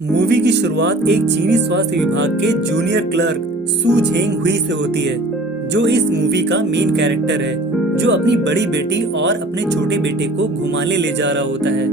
Movie की शुरुआत एक चीनी स्वास्थ्य विभाग के जूनियर क्लर्क सू झेंग हुई से होती है, जो इस मूवी का मेन कैरेक्टर है, जो अपनी बड़ी बेटी और अपने छोटे बेटे को घुमाने ले जा रहा होता है।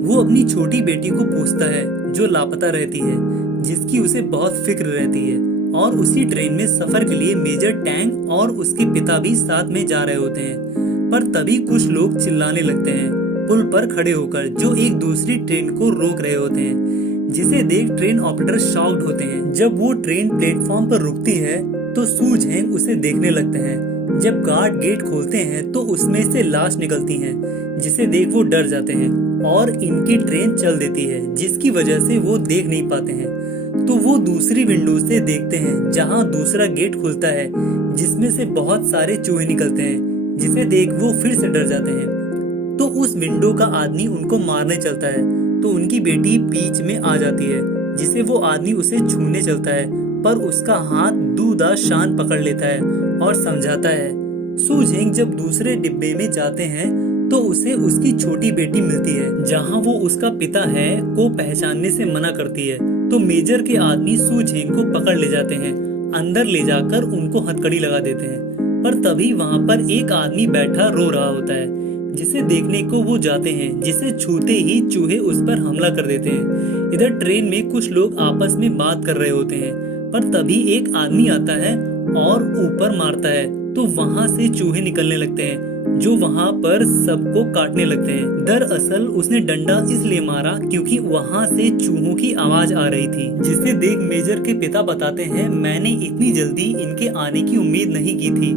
वो अपनी छोटी बेटी को पूछता है, जो लापता रहती है, जिसकी उसे बहुत फिक्र रहती है। और उसी ट्रेन में सफर के लिए मेजर टैंग और उसके पिता भी साथ में जा रहे होते हैं। पर तभी कुछ लोग चिल्लाने लगते हैं पुल पर खड़े होकर, जो एक दूसरी ट्रेन को रोक रहे होते हैं, जिसे देख ट्रेन ऑपरेटर शॉक्ड होते हैं। जब वो ट्रेन प्लेटफॉर्म पर रुकती है तो सू झेंग उसे देखने लगते हैं। जब गार्ड गेट खोलते हैं तो उसमें से लाश निकलती है, जिसे देख वो डर जाते हैं और इनकी ट्रेन चल देती है, जिसकी वजह से वो देख नहीं पाते हैं। तो वो दूसरी विंडो से देखते हैं, जहां दूसरा गेट खुलता है, जिसमें से बहुत सारे चूहे निकलते हैं, जिसे देख वो फिर से डर जाते हैं। तो उस विंडो का आदमी उनको मारने चलता है, तो उनकी बेटी बीच में आ जाती है, जिसे वो आदमी उसे छूने चलता है, पर उसका हाथ दूधा शान पकड़ लेता है और समझाता है। सू झेंग जब दूसरे डिब्बे में जाते हैं तो उसे उसकी छोटी बेटी मिलती है, जहां वो उसका पिता है को पहचानने से मना करती है। तो मेजर के आदमी सू झेंग को पकड़ ले जाते हैं, अंदर ले जाकर उनको हथकड़ी लगा देते हैं। पर तभी वहां पर एक आदमी बैठा रो रहा होता है, जिसे देखने को वो जाते हैं, जिसे छूते ही चूहे उस पर हमला कर देते हैं। इधर ट्रेन में कुछ लोग आपस में बात कर रहे होते हैं, पर तभी एक आदमी आता है और ऊपर मारता है, तो वहां से चूहे निकलने लगते हैं, जो वहां पर सबको काटने लगते हैं। दरअसल उसने डंडा इसलिए मारा क्योंकि वहां से चूहों की आवाज आ रही थी, जिसे देख मेजर के पिता बताते हैं, मैंने इतनी जल्दी इनके आने की उम्मीद नहीं की थी,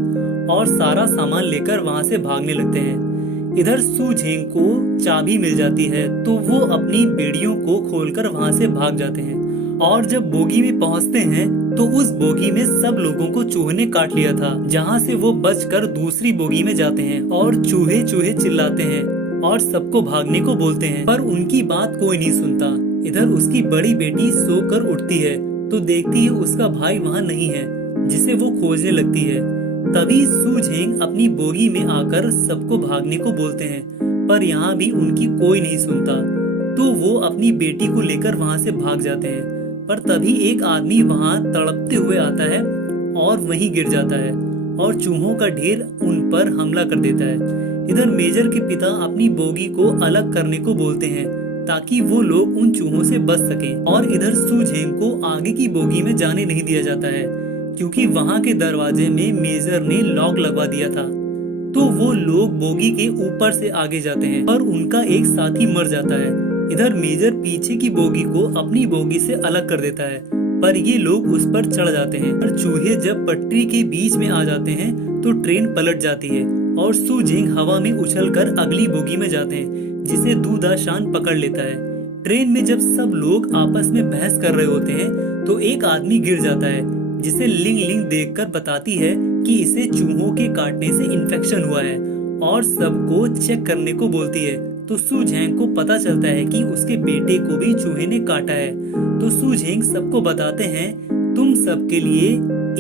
और सारा सामान लेकर वहां से भागने लगते हैं। इधर सू झेंग को चाबी मिल जाती है, तो वो अपनी बेड़ियों को खोलकर वहां से भाग जाते हैं। और जब बोगी में पहुंचते हैं तो उस बोगी में सब लोगों को चूहे ने काट लिया था, जहां से वो बचकर दूसरी बोगी में जाते हैं और चूहे चूहे चिल्लाते हैं और सबको भागने को बोलते हैं, पर उनकी बात कोई नहीं सुनता। इधर उसकी बड़ी बेटी सोकर उठती है तो देखती है उसका भाई वहाँ नहीं है, जिसे वो खोजने लगती है। तभी सू झेंग अपनी बोगी में आकर सबको भागने को बोलते हैं, पर यहाँ भी उनकी कोई नहीं सुनता। तो वो अपनी बेटी को लेकर वहाँ से भाग जाते हैं, पर तभी एक आदमी वहाँ तड़पते हुए आता है और वहीं गिर जाता है, और चूहों का ढेर उन पर हमला कर देता है। इधर मेजर के पिता अपनी बोगी को अलग करने को बोलते हैं, ताकि वो लोग उन चूहों से बच सकें। और इधर सू झेंग को आगे की बोगी में जाने नहीं दिया जाता है, क्योंकि वहां के दरवाजे में मेजर ने लॉक लगवा दिया था। तो वो लोग बोगी के ऊपर से आगे जाते हैं, पर उनका एक साथी मर जाता है। इधर मेजर पीछे की बोगी को अपनी बोगी से अलग कर देता है, पर ये लोग उस पर चढ़ जाते हैं। पर चूहे जब पटरी के बीच में आ जाते हैं तो ट्रेन पलट जाती है और सू झेंग हवा में उछलकर अगली बोगी में जाते हैं, जिसे दूधा शान पकड़ लेता है। ट्रेन में जब सब लोग आपस में बहस कर रहे होते हैं तो एक आदमी गिर जाता है, जिसे लिंग लिंग देखकर बताती है कि इसे चूहों के काटने से इन्फेक्शन हुआ है, और सबको चेक करने को बोलती है। तो सू झेंग को पता चलता है कि उसके बेटे को भी चूहे ने काटा है। तो सू झेंग सबको बताते हैं, तुम सबके लिए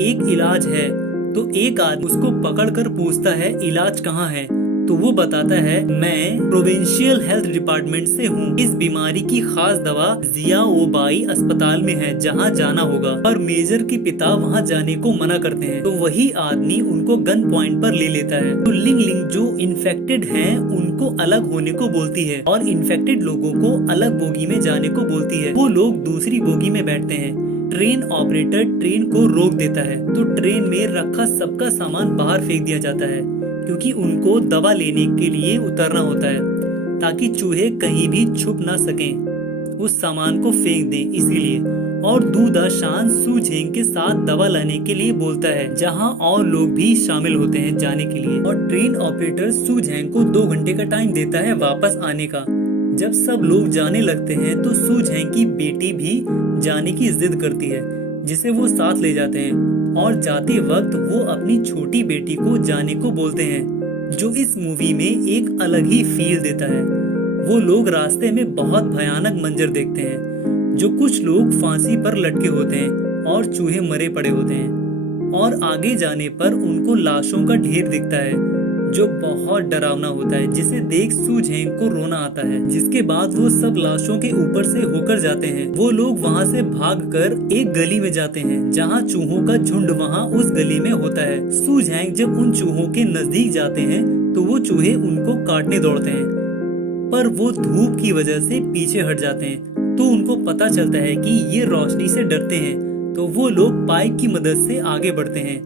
एक इलाज है। तो एक आदमी उसको पकड़कर पूछता है, इलाज कहाँ है? तो वो बताता है, मैं प्रोविंशियल हेल्थ डिपार्टमेंट से हूँ। इस बीमारी की खास दवा जियाओबाई अस्पताल में है, जहाँ जाना होगा। पर मेजर के पिता वहाँ जाने को मना करते हैं, तो वही आदमी उनको गन पॉइंट पर ले लेता है। तो लिंग लिंग जो इन्फेक्टेड हैं उनको अलग होने को बोलती है और इन्फेक्टेड लोगों को अलग बोगी में जाने को बोलती है। वो लोग दूसरी बोगी में बैठते हैं। ट्रेन ऑपरेटर ट्रेन को रोक देता है, तो ट्रेन में रखा सबका सामान बाहर फेंक दिया जाता है, क्योंकि उनको दवा लेने के लिए उतरना होता है, ताकि चूहे कहीं भी छुप ना सकें, उस सामान को फेंक दें इसीलिए। और दूधा शान सू झेंग के साथ दवा लाने के लिए बोलता है, जहां और लोग भी शामिल होते हैं जाने के लिए। और ट्रेन ऑपरेटर सू झेंग को 2 घंटे का टाइम देता है वापस आने का। जब सब लोग जाने लगते हैं तो सू झेंग की बेटी भी जाने की जिद करती है, जिसे वो साथ ले जाते हैं। और जाते वक्त वो अपनी छोटी बेटी को जाने को बोलते हैं, जो इस मूवी में एक अलग ही फील देता है। वो लोग रास्ते में बहुत भयानक मंजर देखते हैं, जो कुछ लोग फांसी पर लटके होते हैं और चूहे मरे पड़े होते हैं, और आगे जाने पर उनको लाशों का ढेर दिखता है, जो बहुत डरावना होता है, जिसे देख सू झेंग को रोना आता है। जिसके बाद वो सब लाशों के ऊपर से होकर जाते हैं। वो लोग वहाँ से भागकर एक गली में जाते हैं जहाँ चूहों का झुंड वहाँ उस गली में होता है। सू झेंग जब उन चूहों के नजदीक जाते हैं तो वो चूहे उनको काटने दौड़ते हैं, पर वो धूप की वजह से पीछे हट जाते हैं। तो उनको पता चलता है कि ये रोशनी से डरते हैं, तो वो लोग पाइप की मदद से आगे बढ़ते हैं,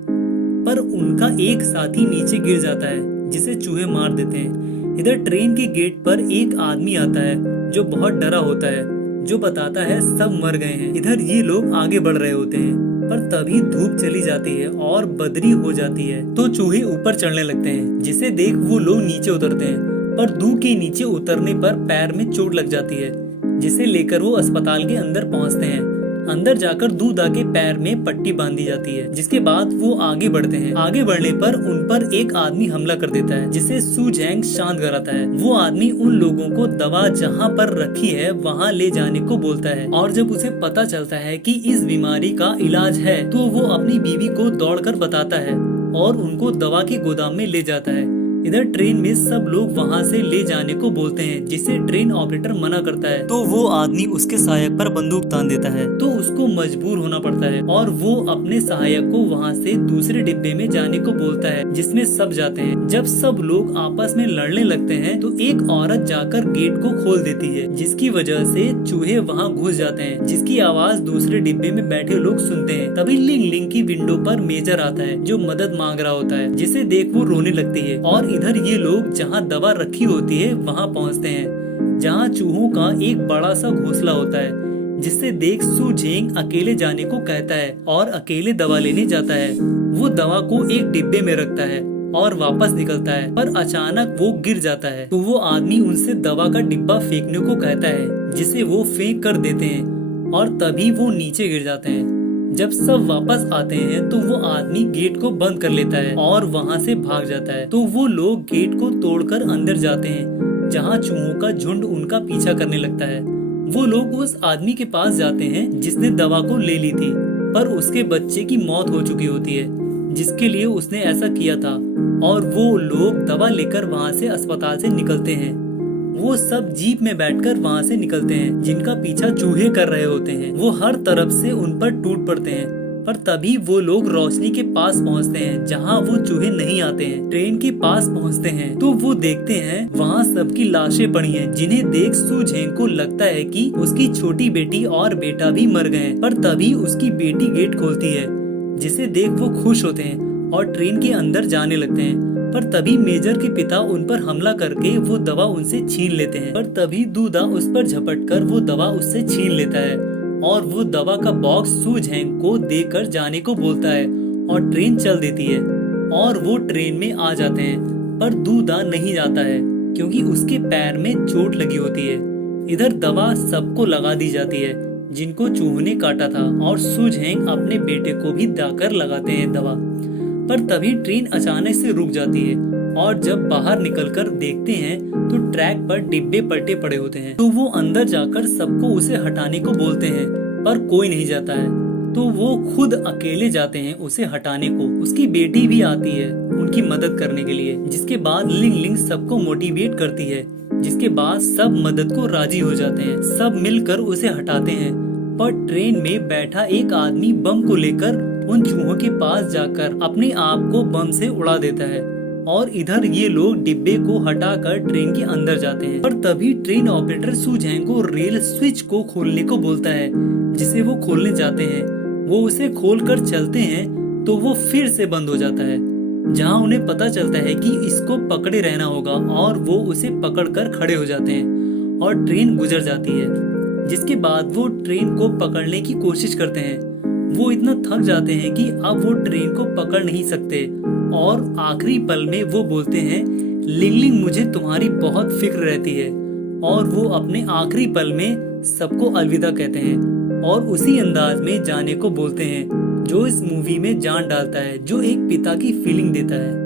पर उनका एक साथी नीचे गिर जाता है जिसे चूहे मार देते हैं। इधर ट्रेन के गेट पर एक आदमी आता है जो बहुत डरा होता है, जो बताता है सब मर गए हैं। इधर ये लोग आगे बढ़ रहे होते हैं, पर तभी धूप चली जाती है और बदरी हो जाती है, तो चूहे ऊपर चढ़ने लगते हैं, जिसे देख वो लोग नीचे उतरते हैं। पर दू के नीचे उतरने पर पैर में चोट लग जाती है, जिसे लेकर वो अस्पताल के अंदर पहुंचते हैं। अंदर जाकर दूधा के पैर में पट्टी बांधी जाती है। जिसके बाद वो आगे बढ़ते हैं। आगे बढ़ने पर उन पर एक आदमी हमला कर देता है, जिसे सू झेंग शांत कराता है। वो आदमी उन लोगों को दवा जहाँ पर रखी है वहाँ ले जाने को बोलता है, और जब उसे पता चलता है कि इस बीमारी का इलाज है तो वो अपनी बीवी को दौड़कर बताता है और उनको दवा के गोदाम में ले जाता है। इधर ट्रेन में सब लोग वहाँ से ले जाने को बोलते हैं, जिसे ट्रेन ऑपरेटर मना करता है। तो वो आदमी उसके सहायक पर बंदूक तान देता है, तो उसको मजबूर होना पड़ता है और वो अपने सहायक को वहाँ से दूसरे डिब्बे में जाने को बोलता है, जिसमें सब जाते हैं। जब सब लोग आपस में लड़ने लगते हैं तो एक औरत जाकर गेट को खोल देती है, जिसकी वजह से चूहे वहाँ घुस जाते हैं, जिसकी आवाज दूसरे डिब्बे में बैठे लोग सुनते हैं। तभी लिंग लिंग की विंडो पर मेजर आता है, जो मदद मांग रहा होता है, जिसे देख वो रोने लगती है। और इधर ये लोग जहाँ दवा रखी होती है वहाँ पहुँचते हैं, जहाँ चूहों का एक बड़ा सा घोंसला होता है, जिससे देख सू झेंग अकेले जाने को कहता है और अकेले दवा लेने जाता है। वो दवा को एक डिब्बे में रखता है और वापस निकलता है, पर अचानक वो गिर जाता है। तो वो आदमी उनसे दवा का डिब्बा फेंकने को कहता है, जिसे वो फेंक कर देते हैं और तभी वो नीचे गिर जाते हैं। जब सब वापस आते हैं तो वो आदमी गेट को बंद कर लेता है और वहाँ से भाग जाता है। तो वो लोग गेट को तोड़कर अंदर जाते हैं, जहाँ चूहों का झुंड उनका पीछा करने लगता है। वो लोग उस आदमी के पास जाते हैं जिसने दवा को ले ली थी, पर उसके बच्चे की मौत हो चुकी होती है, जिसके लिए उसने ऐसा किया था। और वो लोग दवा लेकर वहाँ से अस्पताल से निकलते हैं। वो सब जीप में बैठकर वहाँ से निकलते हैं, जिनका पीछा चूहे कर रहे होते हैं। वो हर तरफ से उन पर टूट पड़ते हैं, पर तभी वो लोग रोशनी के पास पहुँचते हैं, जहाँ वो चूहे नहीं आते हैं। ट्रेन के पास पहुँचते हैं तो वो देखते हैं वहाँ सबकी लाशें पड़ी हैं, जिन्हें देख सू झेंग को लगता है कि उसकी छोटी बेटी और बेटा भी मर गए। पर तभी उसकी बेटी गेट खोलती है, जिसे देख वो खुश होते हैं और ट्रेन के अंदर जाने लगते हैं। पर तभी मेजर के पिता उन पर हमला करके वो दवा उनसे छीन लेते हैं। पर तभी दूधा उस पर झपटकर वो दवा उससे छीन लेता है और वो दवा का बॉक्स सू झेंग को देकर जाने को बोलता है और ट्रेन चल देती है और वो ट्रेन में आ जाते हैं। पर दूधा नहीं जाता है क्योंकि उसके पैर में चोट लगी होती है। इधर दवा सबको लगा दी जाती है जिनको चूहों ने काटा था, और सू झेंग अपने बेटे को भी जाकर लगाते हैं दवा। पर तभी ट्रेन अचानक से रुक जाती है और जब बाहर निकलकर देखते हैं तो ट्रैक पर डिब्बे पलटे पड़े होते हैं। तो वो अंदर जाकर सबको उसे हटाने को बोलते हैं, पर कोई नहीं जाता है। तो वो खुद अकेले जाते हैं उसे हटाने को। उसकी बेटी भी आती है उनकी मदद करने के लिए, जिसके बाद लिंग लिंग सबको मोटिवेट करती है, जिसके बाद सब मदद को राजी हो जाते हैं। सब मिलकर उसे हटाते हैं, पर ट्रेन में बैठा एक आदमी बम को लेकर उन चूहों के पास जाकर अपने आप को बम से उड़ा देता है। और इधर ये लोग डिब्बे को हटाकर ट्रेन के अंदर जाते हैं। पर तभी ट्रेन ऑपरेटर सू झेंग को रेल स्विच को खोलने को बोलता है, जिसे वो खोलने जाते हैं। वो उसे खोलकर चलते हैं तो वो फिर से बंद हो जाता है, जहाँ उन्हें पता चलता है कि इसको पकड़े रहना होगा, और वो उसे पकड़कर खड़े हो जाते हैं और ट्रेन गुजर जाती है। जिसके बाद वो ट्रेन को पकड़ने की कोशिश करते हैं। वो इतना थक जाते हैं कि अब वो ट्रेन को पकड़ नहीं सकते, और आखिरी पल में वो बोलते हैं, लिंग लिंग मुझे तुम्हारी बहुत फिक्र रहती है। और वो अपने आखिरी पल में सबको अलविदा कहते हैं और उसी अंदाज में जाने को बोलते हैं, जो इस मूवी में जान डालता है, जो एक पिता की फीलिंग देता है।